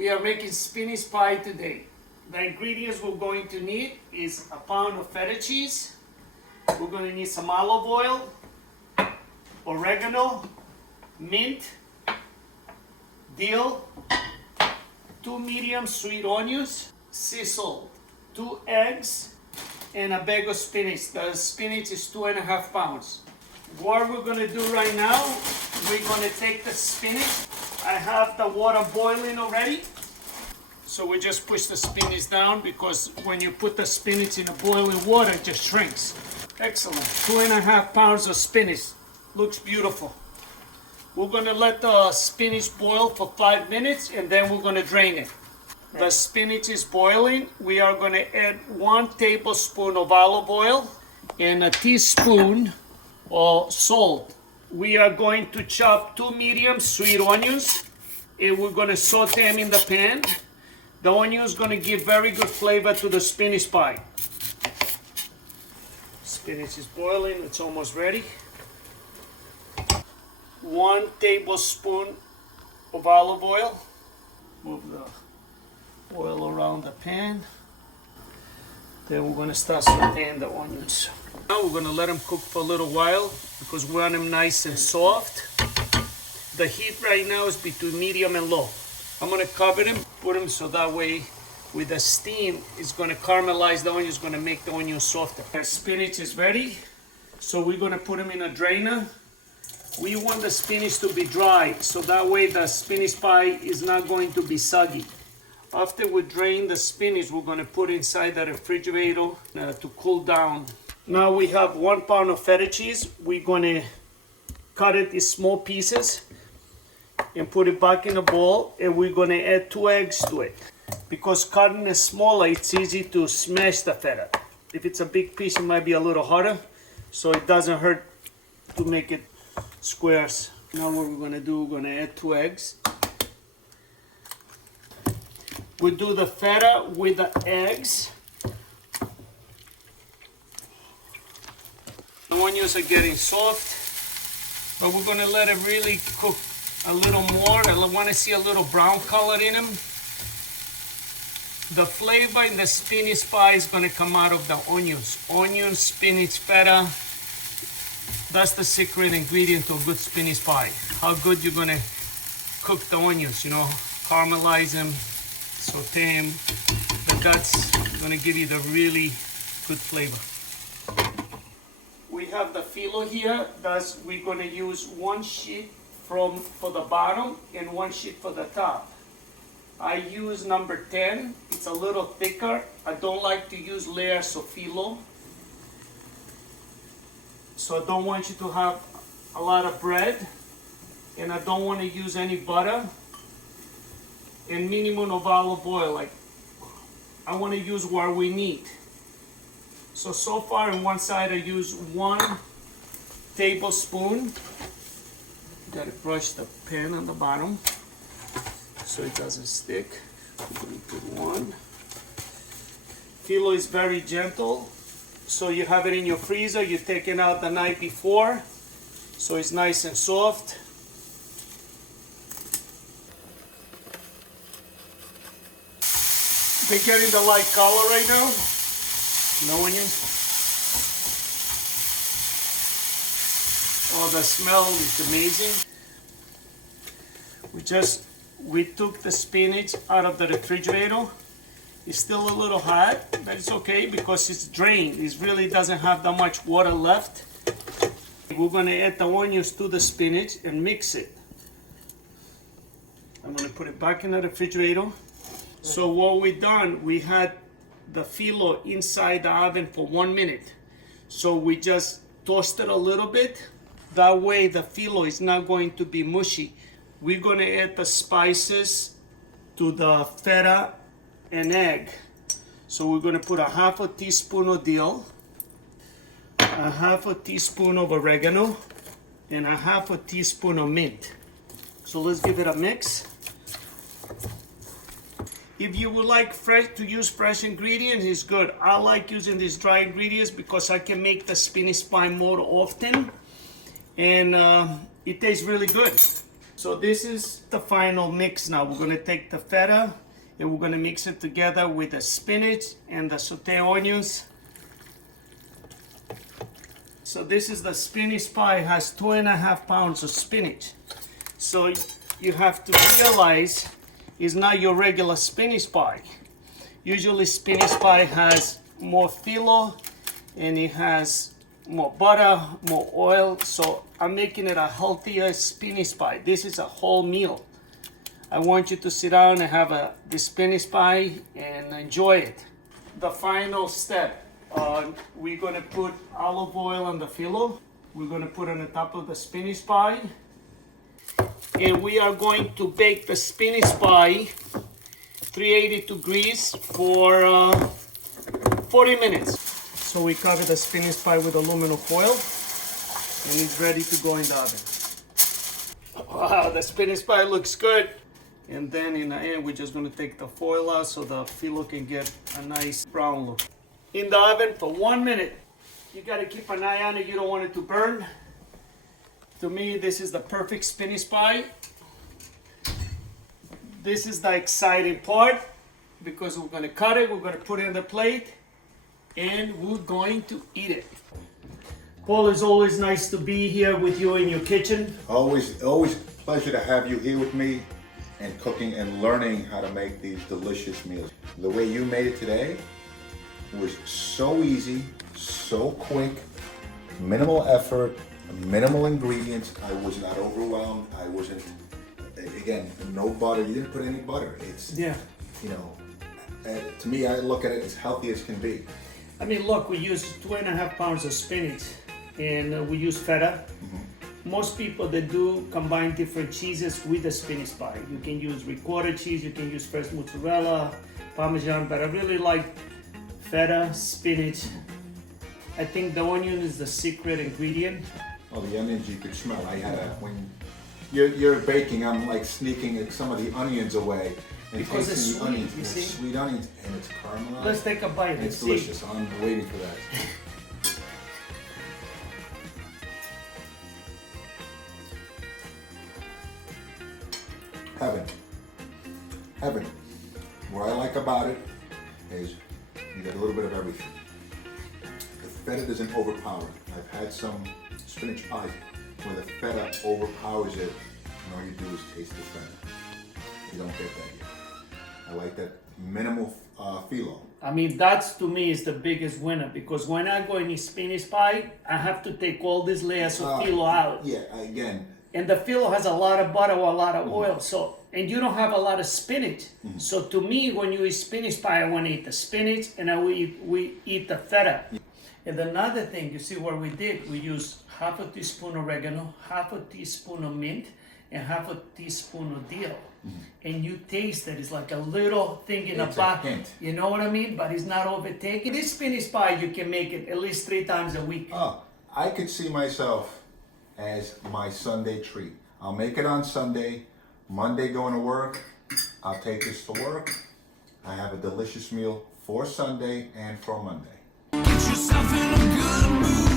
We are making spinach pie today. The ingredients we're going to need is a pound of feta cheese. We're going to need some olive oil, oregano, mint, dill, 2 medium sweet onions, sea salt, 2 eggs, and a bag of spinach. The spinach is 2.5 pounds. What we're going to do right now, we're going to take the spinach. I have the water boiling already. So we just push the spinach down because when you put the spinach in the boiling water, it just shrinks. Excellent. 2.5 pounds of spinach. Looks beautiful. We're going to let the spinach boil for 5 minutes and then we're going to drain it. The spinach is boiling. We are going to add 1 tablespoon of olive oil and a teaspoon of salt. We are going to chop 2 medium sweet onions and we're going to saute them in the pan. The onion is going to give very good flavor to the spinach pie. Spinach is boiling, it's almost ready. 1 tablespoon of olive oil. Move the oil around the pan. Then we're going to start sauteing the onions. Now we're going to let them cook for a little while because we want them nice and soft. The heat right now is between medium and low. I'm going to cover them, put them so that way with the steam, it's going to caramelize the onion, it's going to make the onion softer. Our spinach is ready, so we're going to put them in a drainer. We want the spinach to be dry, so that way the spinach pie is not going to be soggy. After we drain the spinach, we're going to put it inside the refrigerator to cool down. Now we have 1 pound of feta cheese. We're going to cut it in small pieces and put it back in a bowl, and we're going to add 2 eggs to it. Because cutting is smaller, it's easy to smash the feta. If it's a big piece, it might be a little harder, so it doesn't hurt to make it squares. Now what we're going to do, we're going to add 2 eggs. We do the feta with the eggs. The onions are getting soft, but we're going to let it really cook a little more. I want to see a little brown color in them. The flavor in the spinach pie is going to come out of the onions. Onions, spinach, feta. That's the secret ingredient to a good spinach pie. How good you're going to cook the onions, you know, caramelize them, saute them. That's going to give you the really good flavor. We have the filo here. We're going to use 1 sheet for the bottom and 1 sheet for the top. I use number 10. It's a little thicker. I don't like to use layers of filo. So I don't want you to have a lot of bread, and I don't want to use any butter, and minimum of olive oil. Like, I want to use what we need. So far on one side I use 1 tablespoon. Gotta brush the pan on the bottom so it doesn't stick. I'm going to put 1. Filo is very gentle, so you have it in your freezer. You take it out the night before, so it's nice and soft. They're getting the light color right now. No onions. Oh, the smell is amazing. We took the spinach out of the refrigerator. It's still a little hot, but it's okay because it's drained. It really doesn't have that much water left. We're going to add the onions to the spinach and mix it. I'm going to put it back in the refrigerator. So what we done, we had the filo inside the oven for 1 minute. So we just toast it a little bit. That way the filo is not going to be mushy. We're going to add the spices to the feta and egg. So we're going to put a 1/2 teaspoon of dill, a 1/2 teaspoon of oregano, and a 1/2 teaspoon of mint. So let's give it a mix. If you would like to use fresh ingredients, it's good. I like using these dry ingredients because I can make the spinach pie more often, and it tastes really good. So this is the final mix now. We're gonna take the feta and we're gonna mix it together with the spinach and the sauté onions. So this is the spinach pie. It has 2.5 pounds of spinach. So you have to realize it's not your regular spinach pie. Usually spinach pie has more filo and it has more butter, more oil. So I'm making it a healthier spinach pie. This is a whole meal. I want you to sit down and have the spinach pie and enjoy it. The final step. We're gonna put olive oil on the filo. We're gonna put on the top of the spinach pie. And we are going to bake the spinach pie 380 degrees for 40 minutes. So we cover the spinach pie with aluminum foil and it's ready to go in the oven. Wow, the spinach pie looks good. And then in the end, we're just gonna take the foil out so the filo can get a nice brown look. In the oven for 1 minute. You gotta keep an eye on it, you don't want it to burn. To me, this is the perfect spinach pie. This is the exciting part because we're gonna cut it, we're gonna put it on the plate, and we're going to eat it. Paul, it's always nice to be here with you in your kitchen. Always pleasure to have you here with me and cooking and learning how to make these delicious meals. The way you made it today was so easy, so quick, minimal effort, minimal ingredients. I was not overwhelmed. I wasn't, again, no butter. You didn't put any butter. It's, Yeah. you know, to me, I look at it as healthy as can be. I mean, look, we use 2.5 pounds of spinach and we use feta. Most people that do combine different cheeses with the spinach pie. You can use ricotta cheese, you can use fresh mozzarella, Parmesan, but I really like feta, spinach. I think the onion is the secret ingredient. Oh, the onions you could smell. I had when you're baking, I'm like sneaking some of the onions away. And Because it's tasting the sweet, onions, you and see? it's sweet onions, and it's caramelized. Let's take a bite and It's see. delicious. I'm waiting for that. Heaven. What I like about it is you get a little bit of everything. The feta doesn't overpower it. I've had some spinach pies where the feta overpowers it, and all you do is taste the feta. You don't get that yet. I like that minimal filo. I mean, that's to me is the biggest winner because when I go in spinach pie, I have to take all these layers of filo out. Yeah, again, And the filo has a lot of butter or a lot of oil, so and you don't have a lot of spinach. So to me, when you eat spinach pie, I want to eat the spinach and we eat the feta. And another thing, you see what we did? We used half a teaspoon oregano, half a teaspoon of mint, and half a teaspoon of dill. And you taste it. It's like a little thing in It's a a pot. hint. You know what I mean? But it's not overtaken. This spinach pie, you can make it at least 3 times a week. oh, I could see myself as my Sunday treat. I'll make it on Sunday. Monday going to work, I'll take this to work. I have a delicious meal for Sunday and for Monday. Get yourself in a good mood.